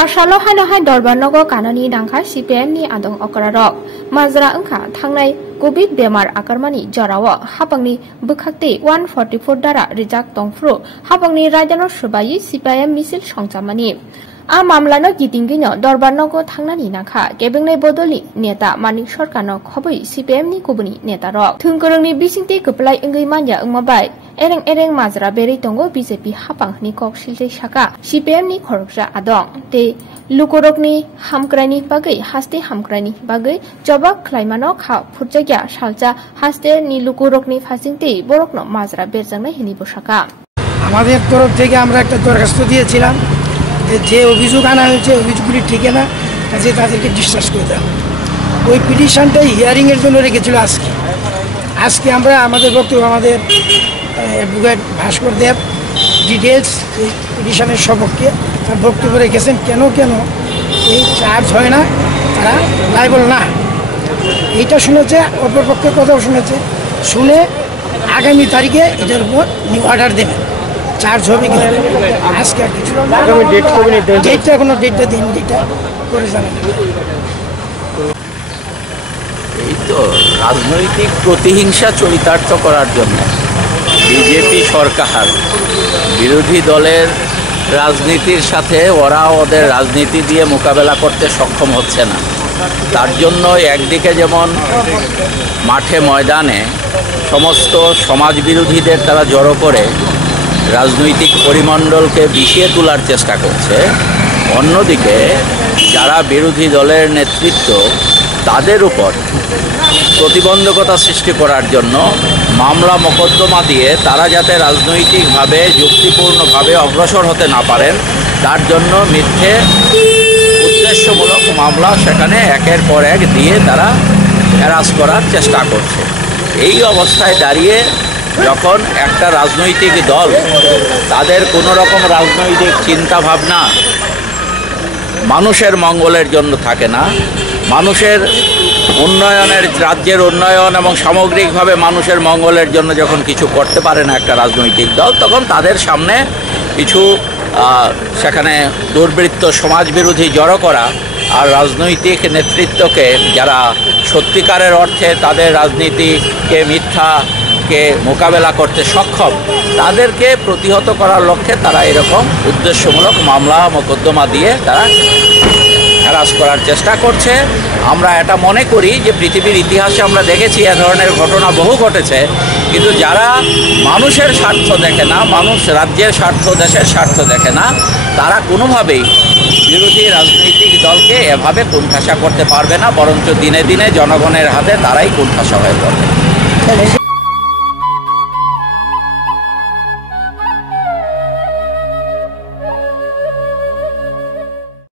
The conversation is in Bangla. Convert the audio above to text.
Khasalo hai Dorbar Nogo Kanani Nangkha Cpim ni adong okrarok Majra Wngkha thangnai COVID bemar akarmani jarao Hapangni bukhakte 144 dara rejak tongfru Hapangni Raida no Swbaimani Cpim misil songchamani A mamlano gitingino Dorbar Nogo thangnani Nangkha kebengnai bodoli Neta manik sorkarno khoboi Cpim ni kubuni Neta rok thungkorongni bisingte kuplai wngui manja wngmabai Ereng Majra beri tongo BJP Hapangni kok siltei saka Cpim ni khorokja adong te lukorokni hamkrani bagai haste hamkrani bagai jobak khlaimano kha phurjagya salcha haste ni lukorokni fasingte borokno Majra berjangnai hini bosaka আমাদের তরফ থেকে আমরা একটা দরখাস্ত দিয়েছিলাম যে অভিযোগ আনা হয়েছে অভিযোগগুলি ঠিক না কাজে তাদেরকে ডিসচার্জ করে দাও ওই পিটিশনটাই হিয়ারিং এর জন্য রেখেছিল আজকে আমরা আমাদের বক্তব্য আমাদের অ্যাডভোকেট ভাস্কর দেব ডিটেলস এই পিটিশনের সপক্ষে তার বক্তব্য রেখেছেন কেন এই চার্জ হয় না তারা লাইবল না এইটা শুনেছে অপরপক্ষের কথাও শুনেছে শুনে আগামী তারিখে এটার উপর নিউ অর্ডার দেবে চার্জ হবে কিনা আজকে আর কিছু ডেটটা এখনো ডেটটা দিন ডেটটা করে জানেন এই তো রাজনৈতিক প্রতিহিংসা চরিতার্থ করার জন্য বিজেপি সরকার বিরোধী দলের রাজনীতির সাথে ওরা ওদের রাজনীতি দিয়ে মোকাবেলা করতে সক্ষম হচ্ছে না তার জন্য একদিকে যেমন মাঠে ময়দানে সমস্ত সমাজ বিরোধীদের তারা জড়ো করে রাজনৈতিক পরিমণ্ডলকে বিষিয়ে তোলার চেষ্টা করছে অন্যদিকে যারা বিরোধী দলের নেতৃত্ব তাদের উপর প্রতিবন্ধকতা সৃষ্টি করার জন্য মামলা মোকদ্দমা দিয়ে তারা যাতে রাজনৈতিকভাবে যুক্তিপূর্ণভাবে অগ্রসর হতে না পারেন তার জন্য মিথ্যে উদ্দেশ্যমূলক মামলা সেখানে একের পর এক দিয়ে তারা হ্যারাস করার চেষ্টা করছে এই অবস্থায় দাঁড়িয়ে যখন একটা রাজনৈতিক দল তাদের কোনো রকম রাজনৈতিক চিন্তাভাবনা মানুষের মঙ্গলের জন্য থাকে না মানুষের উন্নয়নের রাজ্যের উন্নয়ন এবং সামগ্রিকভাবে মানুষের মঙ্গলের জন্য যখন কিছু করতে পারে না একটা রাজনৈতিক দল তখন তাদের সামনে কিছু সেখানে দুর্বৃত্ত সমাজবিরোধী জড়ো করা আর রাজনৈতিক নেতৃত্বকে যারা সত্যিকারের অর্থে তাদের রাজনীতিকে মিথ্যাকে মোকাবেলা করতে সক্ষম তাদেরকে প্রতিহত করার লক্ষ্যে তারা এরকম উদ্দেশ্যমূলক মামলা মোকদ্দমা দিয়ে তারা হ্যারাস করার চেষ্টা করছে আমরা এটা মনে করি যে পৃথিবীর ইতিহাসে আমরা দেখেছি এ ধরনের ঘটনা বহু ঘটেছে কিন্তু যারা মানুষের স্বার্থ দেখে না মানুষ রাজ্যের স্বার্থ দেশের স্বার্থ দেখে না তারা কোনোভাবেই বিরোধী রাজনৈতিক দলকে এভাবে কোণঠাসা করতে পারবে না বরঞ্চ দিনে দিনে জনগণের হাতে তারাই কোণঠাসা হয়ে পড়বে